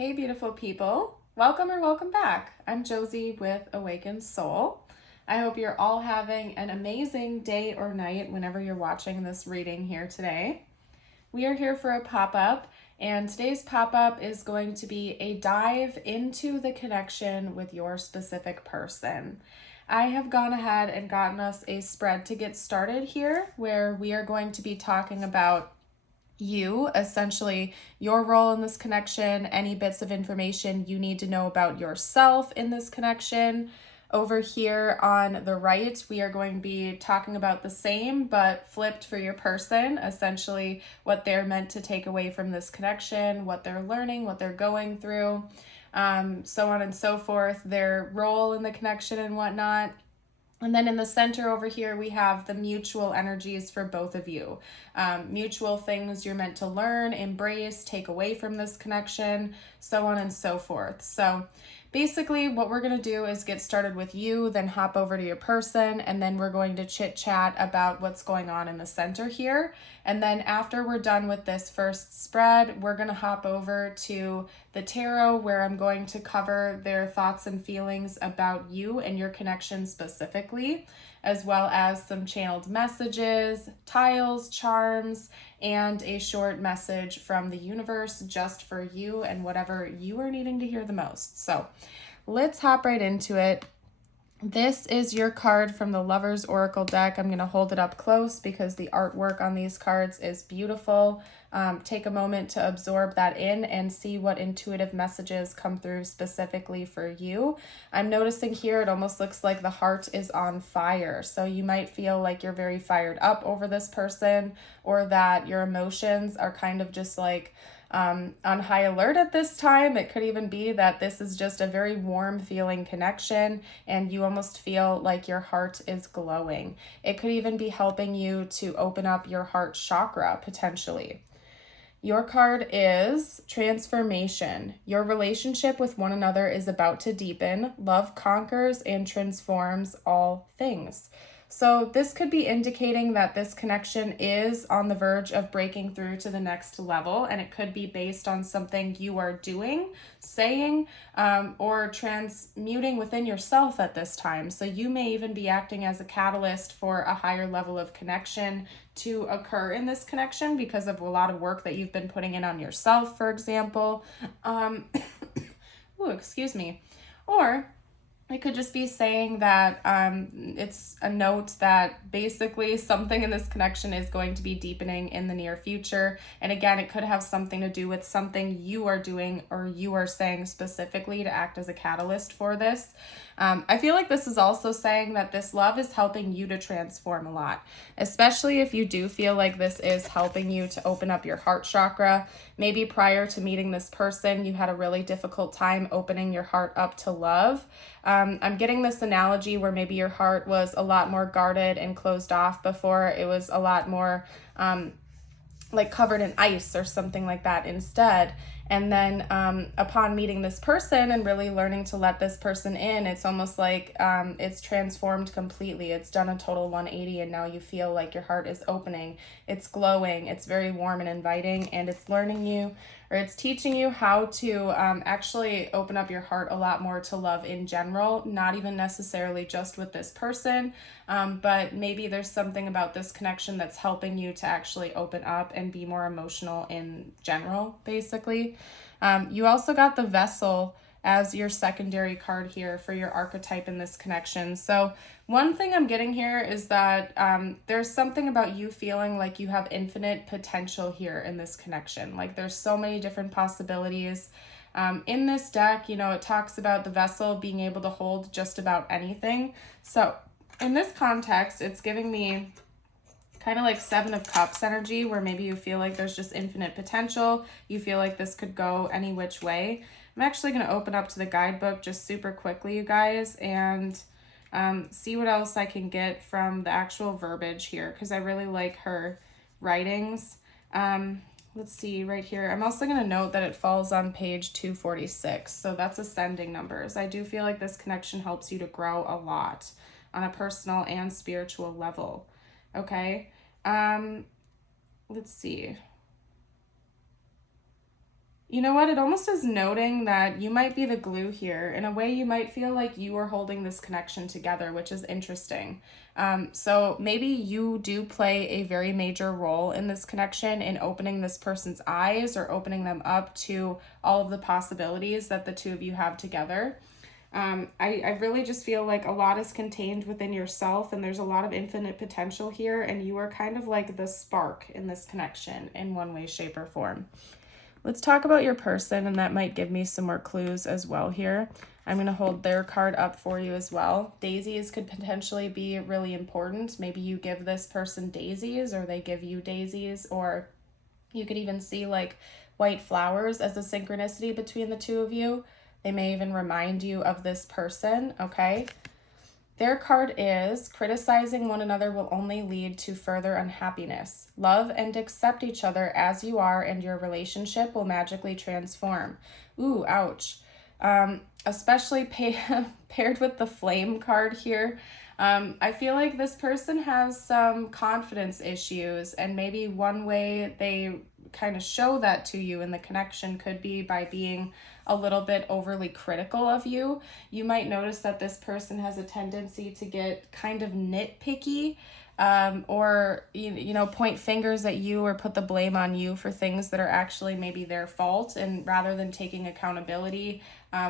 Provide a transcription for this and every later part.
Hey, beautiful people. Welcome or welcome back. I'm Josie with Awakened Soul. I hope you're all having an amazing day or night whenever you're watching this reading here today. We are here for a pop-up, and today's pop-up is going to be a dive into the connection with your specific person. I have gone ahead and gotten us a spread to get started here, where we are going to be talking about you, essentially your role in this connection, any bits of information you need to know about yourself in this connection. Over here on the right, we are going to be talking about the same but flipped for your person, essentially what they're meant to take away from this connection, what they're learning, what they're going through, so on and so forth, their role in the connection and whatnot. And then in the center over here, we have the mutual energies for both of you. Mutual things you're meant to learn, embrace, take away from this connection, so on and so forth. So basically what we're going to do is get started with you, then hop over to your person, and then we're going to chit chat about what's going on in the center here. And then after we're done with this first spread, we're going to hop over to the tarot, where I'm going to cover their thoughts and feelings about you and your connection specifically, as well as some channeled messages, tiles, charms, and a short message from the universe just for you and whatever you are needing to hear the most. So let's hop right into it. This is your card from the Lover's Oracle deck. I'm going to hold it up close because the artwork on these cards is beautiful. Take a moment to absorb that in and see what intuitive messages come through specifically for you. I'm noticing here it almost looks like the heart is on fire. So you might feel like you're very fired up over this person, or that your emotions are kind of just like on high alert at this time. It could even be that this is just a very warm feeling connection and you almost feel like your heart is glowing. It could even be helping you to open up your heart chakra potentially. Your card is Transformation. Your relationship with one another is about to deepen. Love conquers and transforms all things. So this could be indicating that this connection is on the verge of breaking through to the next level, and it could be based on something you are doing, saying, or transmuting within yourself at this time. So you may even be acting as a catalyst for a higher level of connection to occur in this connection because of a lot of work that you've been putting in on yourself, for example. Excuse me. Or it could just be saying that it's a note that basically something in this connection is going to be deepening in the near future. And again, it could have something to do with something you are doing or you are saying specifically to act as a catalyst for this. I feel like this is also saying that this love is helping you to transform a lot, especially if you do feel like this is helping you to open up your heart chakra. Maybe prior to meeting this person, you had a really difficult time opening your heart up to love. I'm getting this analogy where maybe your heart was a lot more guarded and closed off before. It was a lot more like covered in ice or something like that instead. And then upon meeting this person and really learning to let this person in, it's almost like it's transformed completely. It's done a total 180 and now you feel like your heart is opening. It's glowing. It's very warm and inviting, and it's learning you, or it's teaching you how to actually open up your heart a lot more to love in general, not even necessarily just with this person, but maybe there's something about this connection that's helping you to actually open up and be more emotional in general, basically. You also got the Vessel as your secondary card here for your archetype in this connection. So one thing I'm getting here is that there's something about you feeling like you have infinite potential here in this connection. Like there's so many different possibilities. In this deck, you know, it talks about the Vessel being able to hold just about anything. So in this context, it's giving me kind of like Seven of Cups energy, where maybe you feel like there's just infinite potential. You feel like this could go any which way. I'm actually going to open up to the guidebook just super quickly, you guys, and see what else I can get from the actual verbiage here, because I really like her writings. Let's see right here. I'm also going to note that it falls on page 246, so that's ascending numbers. I do feel like this connection helps you to grow a lot on a personal and spiritual level. Okay, let's see. You know what? It almost is noting that you might be the glue here. In a way, you might feel like you are holding this connection together, which is interesting. So maybe you do play a very major role in this connection, in opening this person's eyes or opening them up to all of the possibilities that the two of you have together. I really just feel like a lot is contained within yourself, and there's a lot of infinite potential here, and you are kind of like the spark in this connection in one way, shape, or form. Let's talk about your person, and that might give me some more clues as well here. I'm going to hold their card up for you as well. Daisies could potentially be really important. Maybe you give this person daisies, or they give you daisies, or you could even see like white flowers as a synchronicity between the two of you. They may even remind you of this person, okay? Their card is, criticizing one another will only lead to further unhappiness. Love and accept each other as you are, and your relationship will magically transform. Ooh, ouch. Especially paired with the flame card here. I feel like this person has some confidence issues, and maybe one way they kind of show that to you in the connection could be by being a little bit overly critical of you. You might notice that this person has a tendency to get kind of nitpicky, or point fingers at you or put the blame on you for things that are actually maybe their fault, and rather than taking accountability,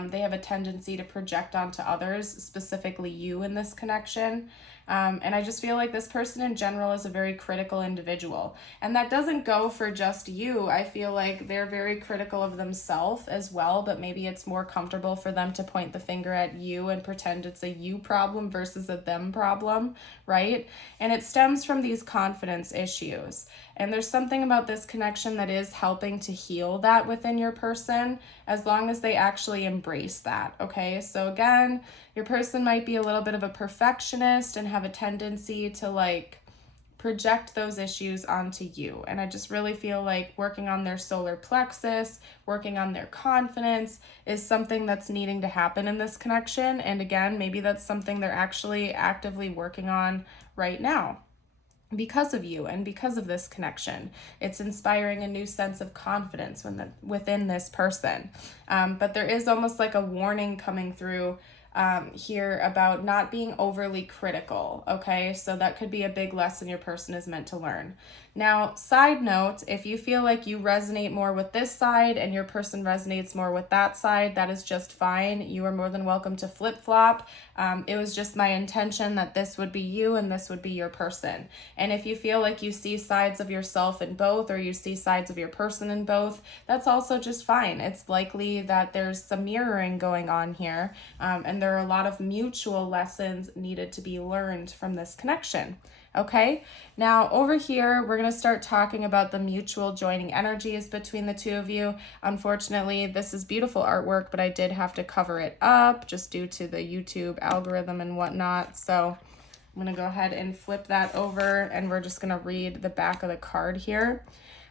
they have a tendency to project onto others, specifically you in this connection. And I just feel like this person in general is a very critical individual. And that doesn't go for just you. I feel like they're very critical of themselves as well, but maybe it's more comfortable for them to point the finger at you and pretend it's a you problem versus a them problem, right? And it stems from these confidence issues. And there's something about this connection that is helping to heal that within your person, as long as they actually embrace that, okay? So again, your person might be a little bit of a perfectionist and have a tendency to like project those issues onto you. And I just really feel like working on their solar plexus, working on their confidence is something that's needing to happen in this connection. And again, maybe that's something they're actually actively working on right now because of you and because of this connection. It's inspiring a new sense of confidence within this person. But there is almost like a warning coming through here about not being overly critical, okay? So that could be a big lesson your person is meant to learn. Now, side note, if you feel like you resonate more with this side and your person resonates more with that side, that is just fine. You are more than welcome to flip-flop. It was just my intention that this would be you and this would be your person. And if you feel like you see sides of yourself in both, or you see sides of your person in both, that's also just fine. It's likely that there's some mirroring going on here, and there are a lot of mutual lessons needed to be learned from this connection. Okay, now over here, we're going to start talking about the mutual joining energies between the two of you. Unfortunately, this is beautiful artwork, but I did have to cover it up just due to the YouTube algorithm and whatnot. So I'm going to go ahead and flip that over, and we're just going to read the back of the card here.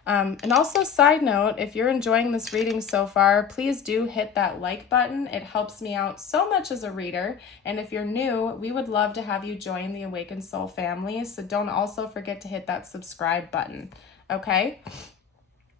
And also, side note, if you're enjoying this reading so far, please do hit that like button. It helps me out so much as a reader. And if you're new, we would love to have you join the Awakened Soul family. So don't also forget to hit that subscribe button. Okay?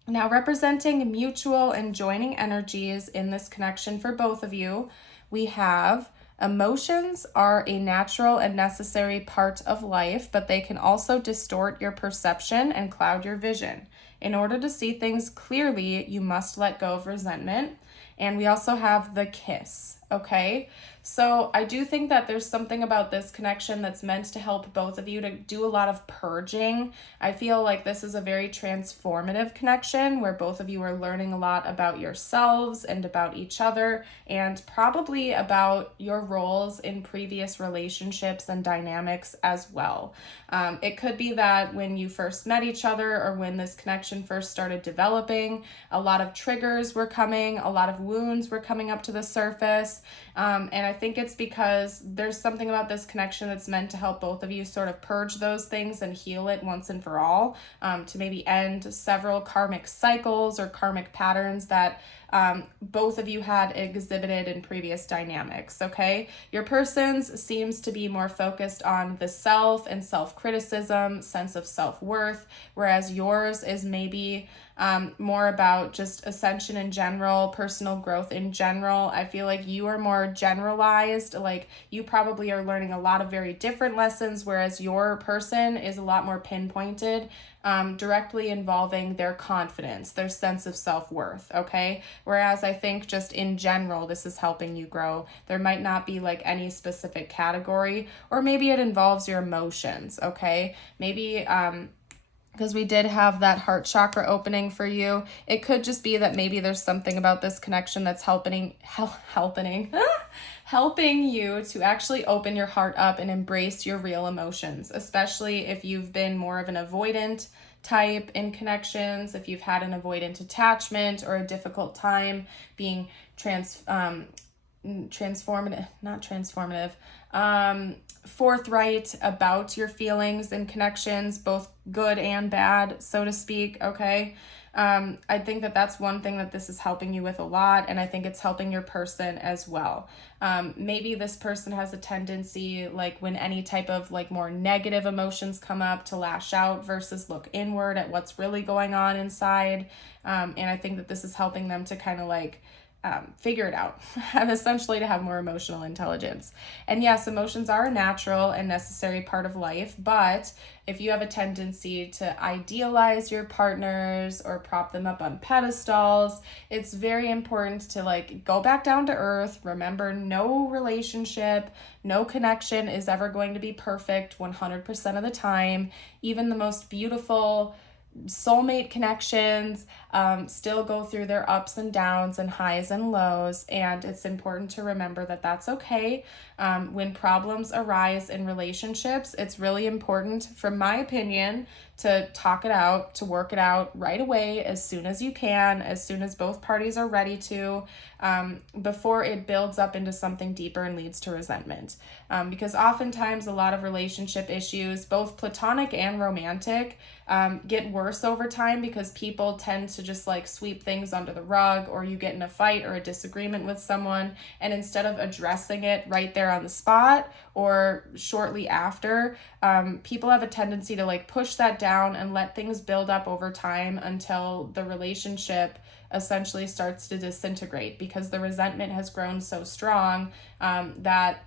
Now, representing mutual and joining energies in this connection for both of you, we have emotions are a natural and necessary part of life, but they can also distort your perception and cloud your vision. In order to see things clearly, you must let go of resentment. And we also have the kiss, okay? So I do think that there's something about this connection that's meant to help both of you to do a lot of purging. I feel like this is a very transformative connection where both of you are learning a lot about yourselves and about each other, and probably about your roles in previous relationships and dynamics as well. It could be that when you first met each other, or when this connection first started developing, a lot of triggers were coming, a lot of wounds were coming up to the surface. And I think it's because there's something about this connection that's meant to help both of you sort of purge those things and heal it once and for all, to maybe end several karmic cycles or karmic patterns that both of you had exhibited in previous dynamics, okay? Your person's seems to be more focused on the self and self-criticism, sense of self-worth, whereas yours is maybe more about just ascension in general, personal growth in general. I feel like you are more generalized, like you probably are learning a lot of very different lessons, whereas your person is a lot more pinpointed, directly involving their confidence, their sense of self-worth, okay? Whereas I think just in general, this is helping you grow. There might not be like any specific category, or maybe it involves your emotions, okay? Maybe, because we did have that heart chakra opening for you. It could just be that maybe there's something about this connection that's helping you to actually open your heart up and embrace your real emotions, especially if you've been more of an avoidant type in connections, if you've had an avoidant attachment or a difficult time being forthright about your feelings and connections, both good and bad, so to speak, okay? I think that that's one thing that this is helping you with a lot, and I think it's helping your person as well. Maybe this person has a tendency, like when any type of like more negative emotions come up, to lash out versus look inward at what's really going on inside. And I think that this is helping them to kind of like figure it out, and essentially to have more emotional intelligence. And yes, emotions are a natural and necessary part of life, but if you have a tendency to idealize your partners or prop them up on pedestals, it's very important to like go back down to earth. Remember, no relationship, no connection is ever going to be perfect 100% of the time. Even the most beautiful soulmate connections still go through their ups and downs and highs and lows, and it's important to remember that that's okay. When problems arise in relationships, it's really important, from my opinion, to talk it out, to work it out right away, as soon as you can, as soon as both parties are ready to, before it builds up into something deeper and leads to resentment. Because oftentimes a lot of relationship issues, both platonic and romantic, get worse over time because people tend to just like sweep things under the rug, or you get in a fight or a disagreement with someone, and instead of addressing it right there on the spot or shortly after, people have a tendency to like push that down and let things build up over time until the relationship essentially starts to disintegrate, because the resentment has grown so strong that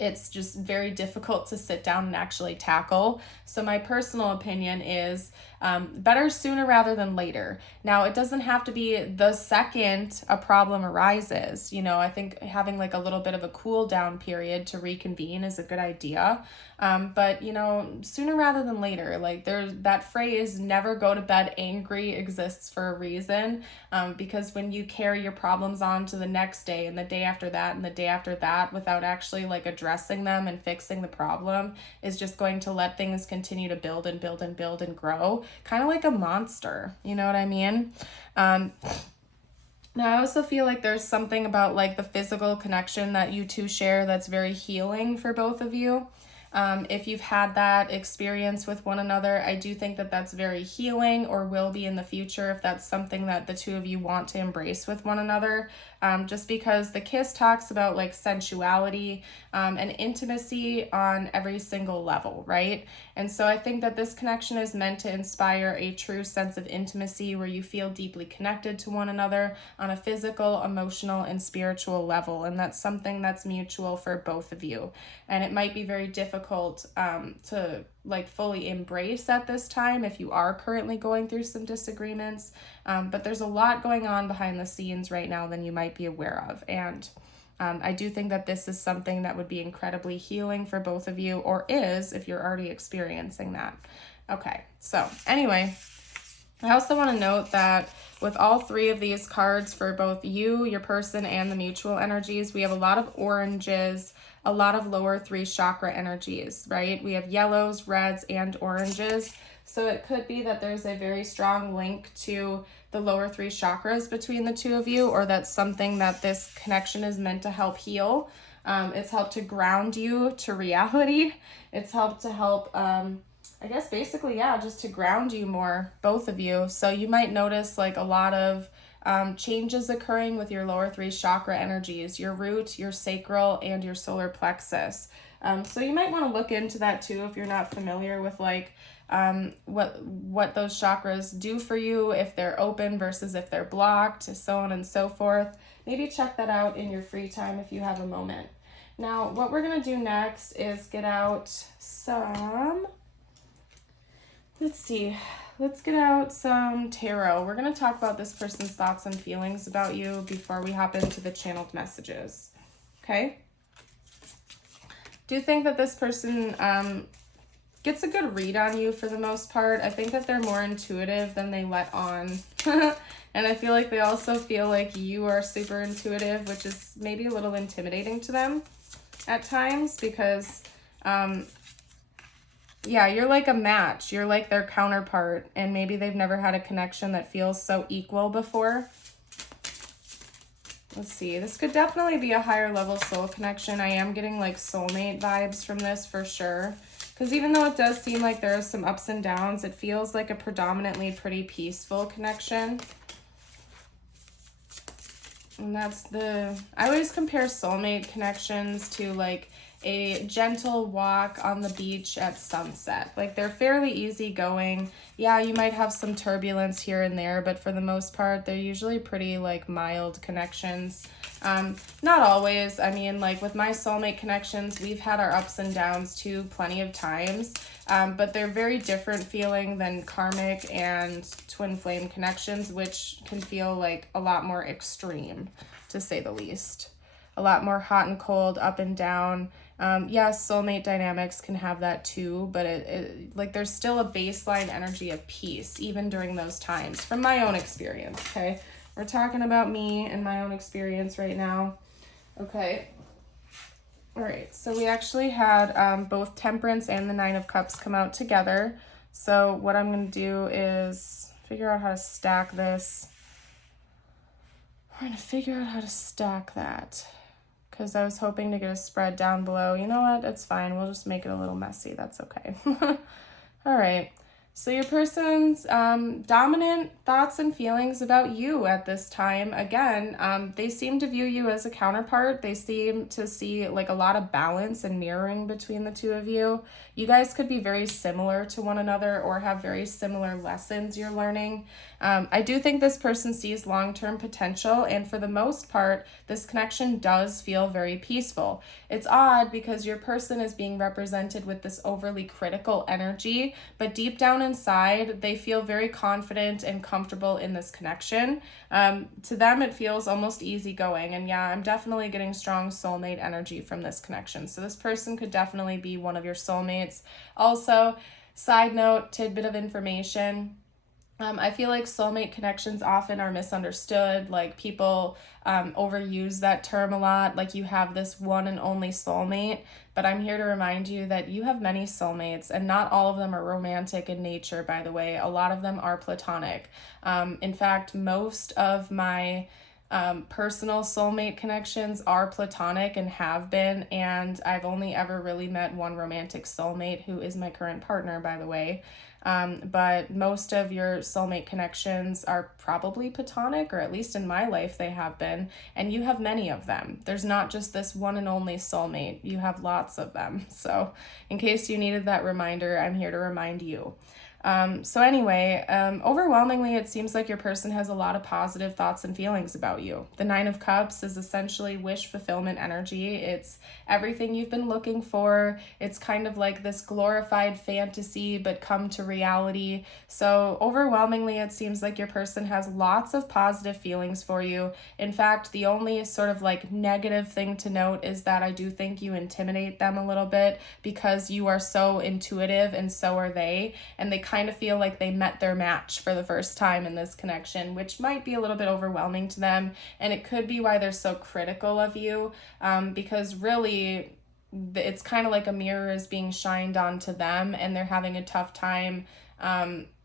it's just very difficult to sit down and actually tackle. So my personal opinion is better sooner rather than later. Now, it doesn't have to be the second a problem arises. You know, I think having like a little bit of a cool down period to reconvene is a good idea. But, you know, sooner rather than later. Like that phrase, never go to bed angry, exists for a reason. Because when you carry your problems on to the next day and the day after that and the day after that without actually like addressing them and fixing the problem, is just going to let things continue to build and build and build and grow, kind of like a monster. You know what I mean? Now, I also feel like there's something about like the physical connection that you two share that's very healing for both of you. If you've had that experience with one another, I do think that that's very healing, or will be in the future if that's something that the two of you want to embrace with one another. Just because the kiss talks about like sensuality and intimacy on every single level, right? And so I think that this connection is meant to inspire a true sense of intimacy where you feel deeply connected to one another on a physical, emotional, and spiritual level. And that's something that's mutual for both of you. And it might be very difficult to like fully embrace at this time if you are currently going through some disagreements. But there's a lot going on behind the scenes right now than you might be aware of. And I do think that this is something that would be incredibly healing for both of you, or is if you're already experiencing that. Okay, so anyway, I also want to note that with all three of these cards, for both you, your person, and the mutual energies, we have a lot of oranges, a lot of lower three chakra energies, right? We have yellows, reds, and oranges. So it could be that there's a very strong link to the lower three chakras between the two of you, or that's something that this connection is meant to help heal. It's helped to ground you to reality. It's helped to help, I guess basically, yeah, just to ground you more, both of you. So you might notice like a lot of changes occurring with your lower three chakra energies, your root, your sacral, and your solar plexus. So you might want to look into that too if you're not familiar with like what those chakras do for you, if they're open versus if they're blocked, so on and so forth. Maybe check that out in your free time if you have a moment. Now, what we're going to do next is get out some, let's get out some tarot. We're going to talk about this person's thoughts and feelings about you before we hop into the channeled messages. Okay? Do you think that this person gets a good read on you for the most part? I think that they're more intuitive than they let on. And I feel like they also feel like you are super intuitive, which is maybe a little intimidating to them at times because, yeah, you're like a match. You're like their counterpart, and maybe they've never had a connection that feels so equal before. Let's see. This could definitely be a higher level soul connection. I am getting like soulmate vibes from this for sure. Because even though it does seem like there are some ups and downs, it feels like a predominantly pretty peaceful connection. And I always compare soulmate connections to like a gentle walk on the beach at sunset. Like they're fairly easygoing. Yeah, you might have some turbulence here and there, but for the most part, they're usually pretty like mild connections. Not always. I mean, like with my soulmate connections, we've had our ups and downs too plenty of times, but they're very different feeling than karmic and twin flame connections, which can feel like a lot more extreme, to say the least. A lot more hot and cold, up and down. Yes, soulmate dynamics can have that too, but like there's still a baseline energy of peace even during those times from my own experience. Okay, we're talking about me and my own experience right now. Okay, all right, so we actually had both Temperance and the Nine of Cups come out together. So what I'm going to do is figure out how to stack this. We're going to figure out how to stack that, because I was hoping to get a spread down below. You know what? It's fine. We'll just make it a little messy. That's okay. All right. So your person's dominant thoughts and feelings about you at this time, again, they seem to view you as a counterpart. They seem to see like a lot of balance and mirroring between the two of you. You guys could be very similar to one another or have very similar lessons you're learning. I do think this person sees long-term potential, and for the most part, this connection does feel very peaceful. It's odd because your person is being represented with this overly critical energy, but deep down inside, they feel very confident and comfortable in this connection. To them, it feels almost easygoing, and yeah, I'm definitely getting strong soulmate energy from this connection. So this person could definitely be one of your soulmates. Also, side note, tidbit of information, I feel like soulmate connections often are misunderstood. Like people overuse that term a lot. Like you have this one and only soulmate, but I'm here to remind you that you have many soulmates, and not all of them are romantic in nature, by the way. A lot of them are platonic. In fact, most of my personal soulmate connections are platonic and have been, and I've only ever really met one romantic soulmate, who is my current partner, by the way. But most of your soulmate connections are probably platonic, or at least in my life they have been, and you have many of them. There's not just this one and only soulmate, you have lots of them. So in case you needed that reminder, I'm here to remind you. So anyway, overwhelmingly, it seems like your person has a lot of positive thoughts and feelings about you. The Nine of Cups is essentially wish fulfillment energy. It's everything you've been looking for. It's kind of like this glorified fantasy, but come to reality. So overwhelmingly, it seems like your person has lots of positive feelings for you. In fact, the only sort of like negative thing to note is that I do think you intimidate them a little bit because you are so intuitive and so are they, and they kind of feel like they met their match for the first time in this connection, which might be a little bit overwhelming to them, and it could be why they're so critical of you, because really it's kind of like a mirror is being shined onto them, and they're having a tough time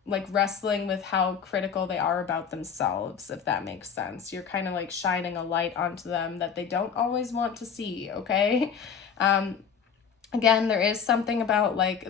like wrestling with how critical they are about themselves, if that makes sense. You're kind of like shining a light onto them that they don't always want to see, okay? Again, there is something about like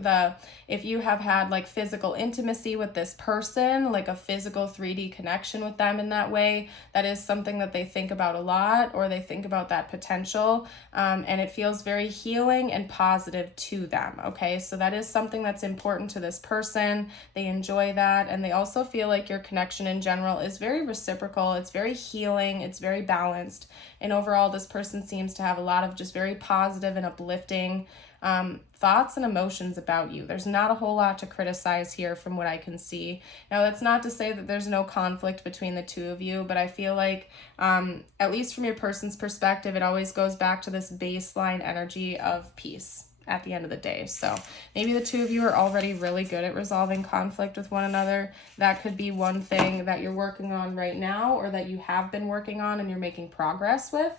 if you have had like physical intimacy with this person, like a physical 3D connection with them in that way, that is something that they think about a lot, or they think about that potential. And it feels very healing and positive to them. Okay, so that is something that's important to this person. They enjoy that. And they also feel like your connection in general is very reciprocal. It's very healing. It's very balanced. And overall, this person seems to have a lot of just very positive and uplifting thoughts and emotions about you. There's not a whole lot to criticize here from what I can see. Now, that's not to say that there's no conflict between the two of you, but I feel like, at least from your person's perspective, it always goes back to this baseline energy of peace at the end of the day. So maybe the two of you are already really good at resolving conflict with one another. That could be one thing that you're working on right now, or that you have been working on and you're making progress with.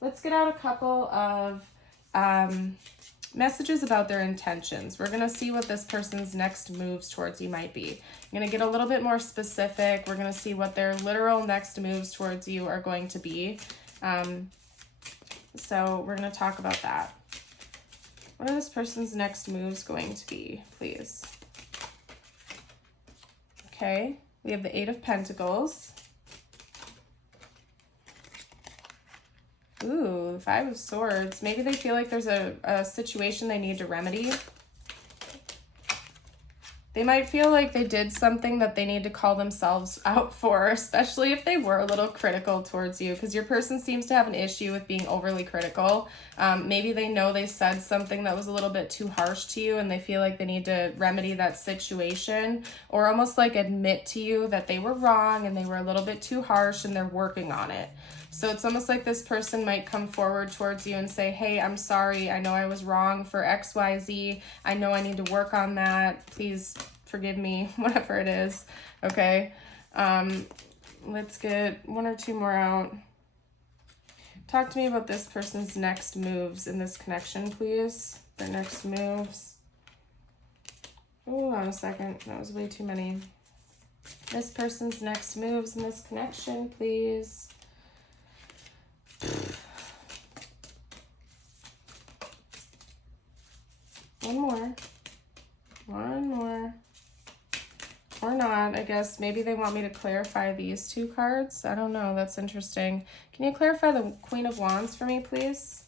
Let's get out a couple of messages about their intentions. We're going to see what this person's next moves towards you might be. I'm going to get a little bit more specific. We're going to see what their literal next moves towards you are going to be. So we're going to talk about that. What are this person's next moves going to be, please? Okay, we have the 8 of Pentacles. Ooh, 5 of Swords. Maybe they feel like there's a situation they need to remedy. They might feel like they did something that they need to call themselves out for, especially if they were a little critical towards you, because your person seems to have an issue with being overly critical. Maybe they know they said something that was a little bit too harsh to you, and they feel like they need to remedy that situation, or almost like admit to you that they were wrong and they were a little bit too harsh and they're working on it. So it's almost like this person might come forward towards you and say, hey, I'm sorry. I know I was wrong for XYZ. I know I need to work on that. Please forgive me, whatever it is. Okay. Let's get 1 or 2 more out. Talk to me about this person's next moves in this connection, please. Their next moves. Hold on a second. That was way too many. This person's next moves in this connection, please. One more. Or not, I guess. Maybe they want me to clarify these 2 cards. I don't know. That's interesting. Can you clarify the Queen of Wands for me, please?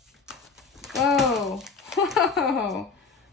Whoa. Whoa.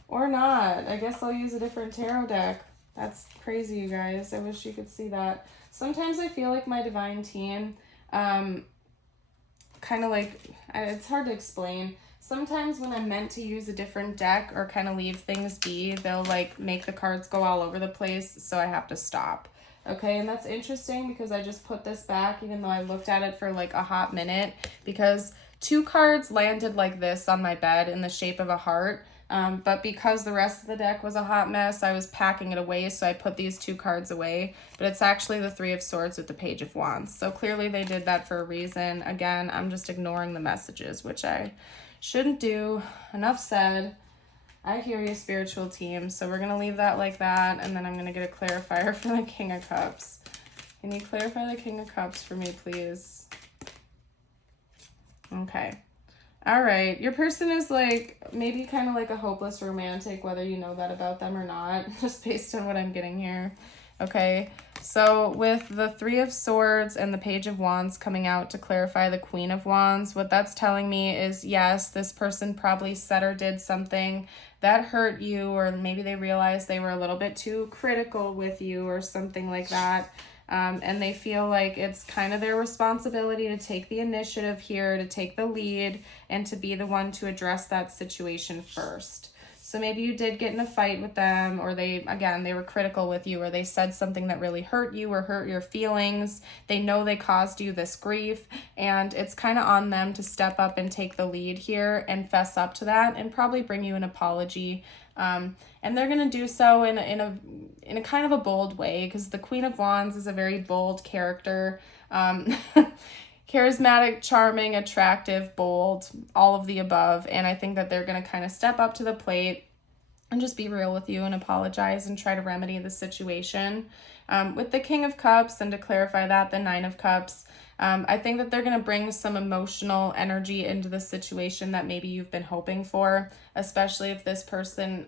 Or not. I guess I'll use a different tarot deck. That's crazy, you guys. I wish you could see that. Sometimes I feel like my divine team, kind of like, it's hard to explain. Sometimes when I'm meant to use a different deck or kind of leave things be, they'll like make the cards go all over the place, so I have to stop. Okay, and that's interesting because I just put this back even though I looked at it for like a hot minute, because 2 cards landed like this on my bed in the shape of a heart. But because the rest of the deck was a hot mess, I was packing it away, so I put these 2 cards away. But it's actually the 3 of Swords with the Page of Wands. So clearly they did that for a reason. Again, I'm just ignoring the messages, which I shouldn't do. Enough said. I hear you, spiritual team. So we're going to leave that like that, and then I'm going to get a clarifier for the King of Cups. Can you clarify the King of Cups for me, please? Okay. All right, your person is like maybe kind of like a hopeless romantic, whether you know that about them or not, just based on what I'm getting here. Okay, so with the 3 of Swords and the Page of Wands coming out to clarify the Queen of Wands, what that's telling me is, yes, this person probably said or did something that hurt you, or maybe they realized they were a little bit too critical with you or something like that. And they feel like it's kind of their responsibility to take the initiative here, to take the lead, and to be the one to address that situation first. So maybe you did get in a fight with them, or they were critical with you, or they said something that really hurt you or hurt your feelings. They know they caused you this grief, and it's kind of on them to step up and take the lead here and fess up to that and probably bring you an apology. And they're going to do so in a kind of a bold way, because the Queen of Wands is a very bold character. Charismatic, charming, attractive, bold, all of the above. And I think that they're going to kind of step up to the plate and just be real with you and apologize and try to remedy the situation. With the King of Cups, and to clarify that, the 9 of Cups, I think that they're going to bring some emotional energy into the situation that maybe you've been hoping for, especially if this person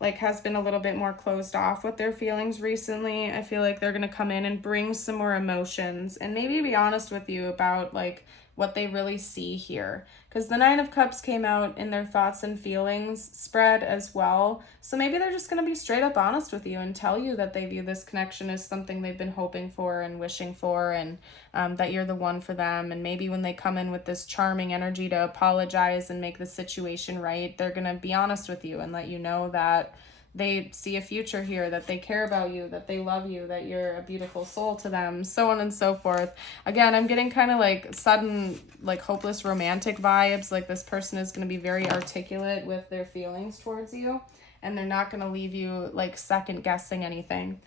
like has been a little bit more closed off with their feelings recently. I feel like they're going to come in and bring some more emotions and maybe be honest with you about like what they really see here. Because the Nine of Cups came out in their thoughts and feelings spread as well. So maybe they're just going to be straight up honest with you and tell you that they view this connection as something they've been hoping for and wishing for, and that you're the one for them. And maybe when they come in with this charming energy to apologize and make the situation right, they're going to be honest with you and let you know that they see a future here, that they care about you, that they love you, that you're a beautiful soul to them, so on and so forth. Again, I'm getting kind of like sudden, like hopeless romantic vibes. Like this person is going to be very articulate with their feelings towards you, and they're not going to leave you like second guessing anything.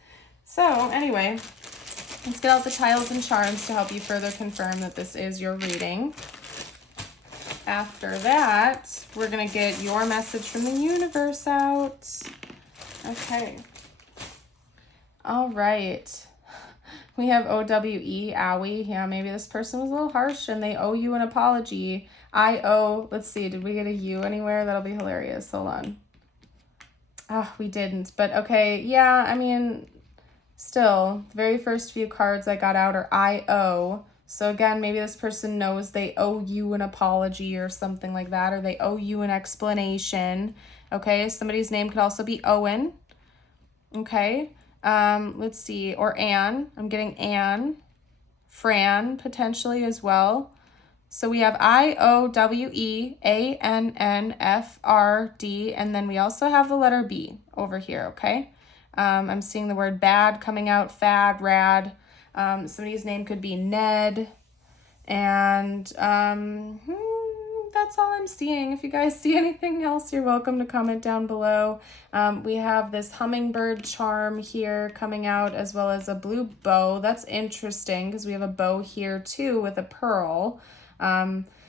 So anyway, let's get out the tiles and charms to help you further confirm that this is your reading. After that, we're going to get your message from the universe out. Okay. All right. We have OWE, owie. Yeah, maybe this person was a little harsh and they owe you an apology. Let's see, did we get a U anywhere? That'll be hilarious. Hold on. We didn't. But okay, yeah, I mean, still, the very first few cards I got out are I-O. So again, maybe this person knows they owe you an apology or something like that, or they owe you an explanation. Okay, somebody's name could also be Owen. Okay, let's see, or Anne. I'm getting Anne. Fran, potentially as well. So we have IOWEANNFRD, and then we also have the letter B over here, okay? I'm seeing the word bad coming out, fad, rad. Somebody's name could be Ned, and that's all I'm seeing. If you guys see anything else, you're welcome to comment down below. We have this hummingbird charm here coming out, as well as a blue bow. That's interesting because we have a bow here too with a pearl.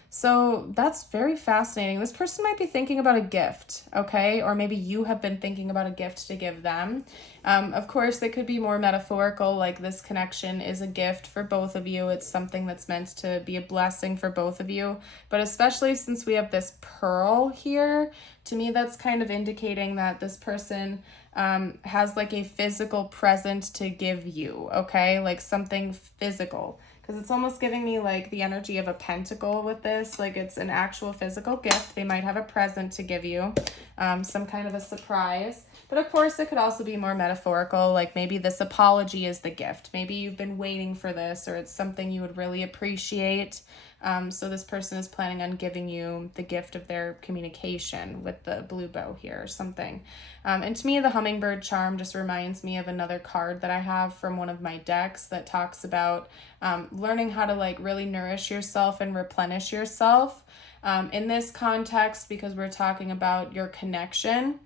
So that's very fascinating. This person might be thinking about a gift, okay? Or maybe you have been thinking about a gift to give them. Of course, it could be more metaphorical, like this connection is a gift for both of you. It's something that's meant to be a blessing for both of you. But especially since we have this pearl here, to me, that's kind of indicating that this person has like a physical present to give you, okay? Like something physical. Because it's almost giving me like the energy of a pentacle with this. Like it's an actual physical gift. They might have a present to give you, some kind of a surprise. But of course, it could also be more metaphorical. Like maybe this apology is the gift. Maybe you've been waiting for this, or it's something you would really appreciate. So this person is planning on giving you the gift of their communication with the blue bow here or something. And to me, the hummingbird charm just reminds me of another card that I have from one of my decks that talks about learning how to like really nourish yourself and replenish yourself. In this context, because we're talking about your connection,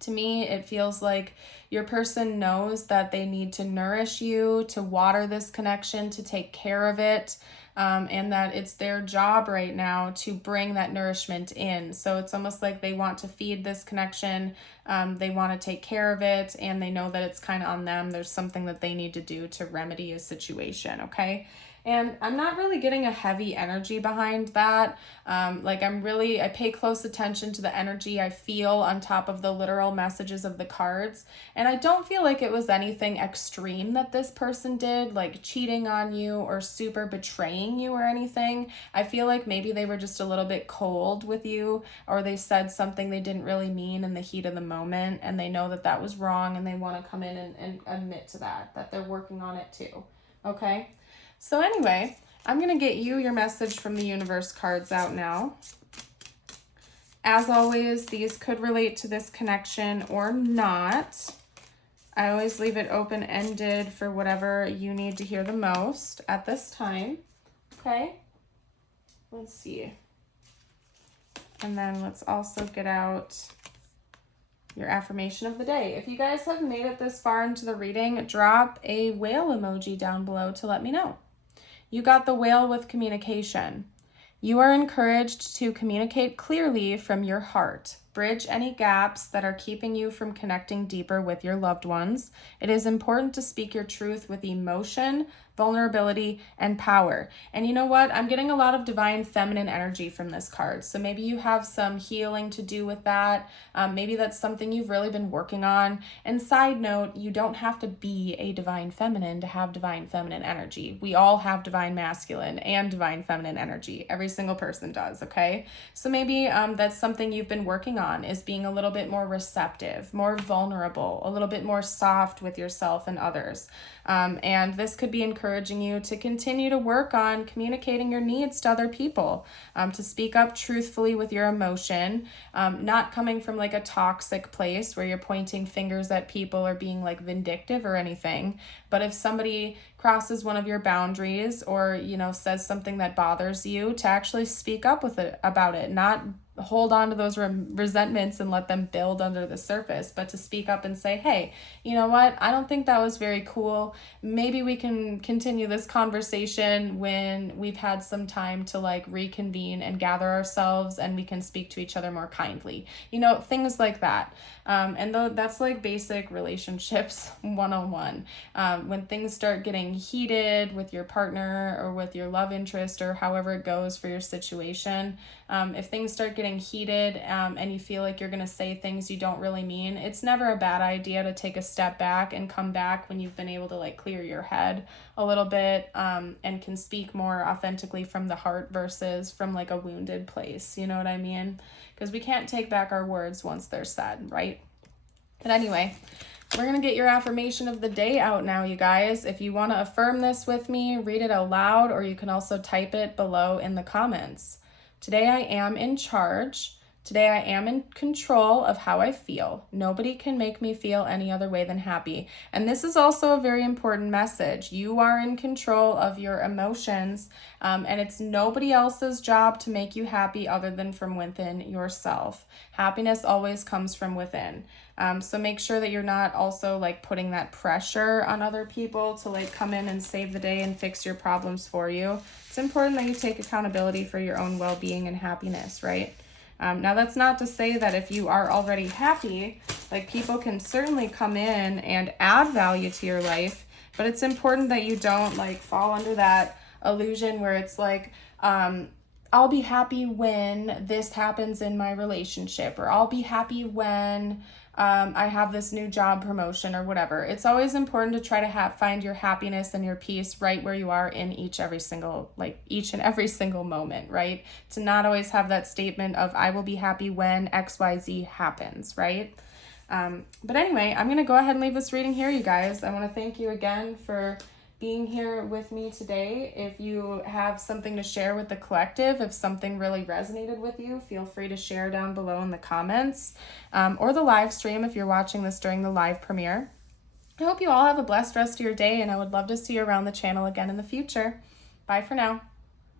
to me, it feels like your person knows that they need to nourish you, to water this connection, to take care of it. And that it's their job right now to bring that nourishment in. So it's almost like they want to feed this connection, they want to take care of it, and they know that it's kind of on them. There's something that they need to do to remedy a situation, okay? And I'm not really getting a heavy energy behind that. I pay close attention to the energy I feel on top of the literal messages of the cards. And I don't feel like it was anything extreme that this person did, like cheating on you or super betraying you or anything. I feel like maybe they were just a little bit cold with you, or they said something they didn't really mean in the heat of the moment, and they know that that was wrong, and they want to come in and admit to that they're working on it too, okay? So anyway, I'm going to get you your message from the universe cards out now. As always, these could relate to this connection or not. I always leave it open-ended for whatever you need to hear the most at this time. Okay? Let's see. And then let's also get out your affirmation of the day. If you guys have made it this far into the reading, drop a whale emoji down below to let me know. You got the whale with communication. You are encouraged to communicate clearly from your heart. bridge any gaps that are keeping you from connecting deeper with your loved ones. It is important to speak your truth with emotion, vulnerability, and power. And you know what? I'm getting a lot of divine feminine energy from this card. So maybe you have some healing to do with that. Maybe that's something you've really been working on. And side note, you don't have to be a divine feminine to have divine feminine energy. We all have divine masculine and divine feminine energy. Every single person does, okay? So maybe that's something you've been working on, is being a little bit more receptive, more vulnerable, a little bit more soft with yourself and others. And this could be encouraging you to continue to work on communicating your needs to other people, to speak up truthfully with your emotion, not coming from like a toxic place where you're pointing fingers at people or being like vindictive or anything. But if somebody crosses one of your boundaries or, you know, says something that bothers you, to actually speak up about it, not hold on to those resentments and let them build under the surface, but to speak up and say, hey, you know what? I don't think that was very cool. Maybe we can continue this conversation when we've had some time to like reconvene and gather ourselves and we can speak to each other more kindly. You know, things like that. And though that's like basic relationships 101. When things start getting heated with your partner or with your love interest or however it goes for your situation, if things start getting heated and you feel like you're going to say things you don't really mean, it's never a bad idea to take a step back and come back when you've been able to like clear your head a little bit and can speak more authentically from the heart versus from like a wounded place. You know what I mean? Because we can't take back our words once they're said, right? But anyway, we're going to get your affirmation of the day out now, you guys. If you want to affirm this with me, read it aloud, or you can also type it below in the comments. Today I am in charge. Today I am in control of how I feel. Nobody can make me feel any other way than happy. And this is also a very important message. You are in control of your emotions, and it's nobody else's job to make you happy other than from within yourself. Happiness always comes from within. So make sure that you're not also like putting that pressure on other people to like come in and save the day and fix your problems for you. It's important that you take accountability for your own well-being and happiness, right? Now that's not to say that if you are already happy, like people can certainly come in and add value to your life, but it's important that you don't like fall under that illusion where it's like, I'll be happy when this happens in my relationship, or I'll be happy when I have this new job promotion or whatever. It's always important to try to find your happiness and your peace right where you are in each and every single moment, right? To not always have that statement of I will be happy when XYZ happens, right? But anyway, I'm going to go ahead and leave this reading here, you guys. I want to thank you again for being here with me today. If you have something to share with the collective, if something really resonated with you, feel free to share down below in the comments, or the live stream if you're watching this during the live premiere. I hope you all have a blessed rest of your day, and I would love to see you around the channel again in the future. Bye for now.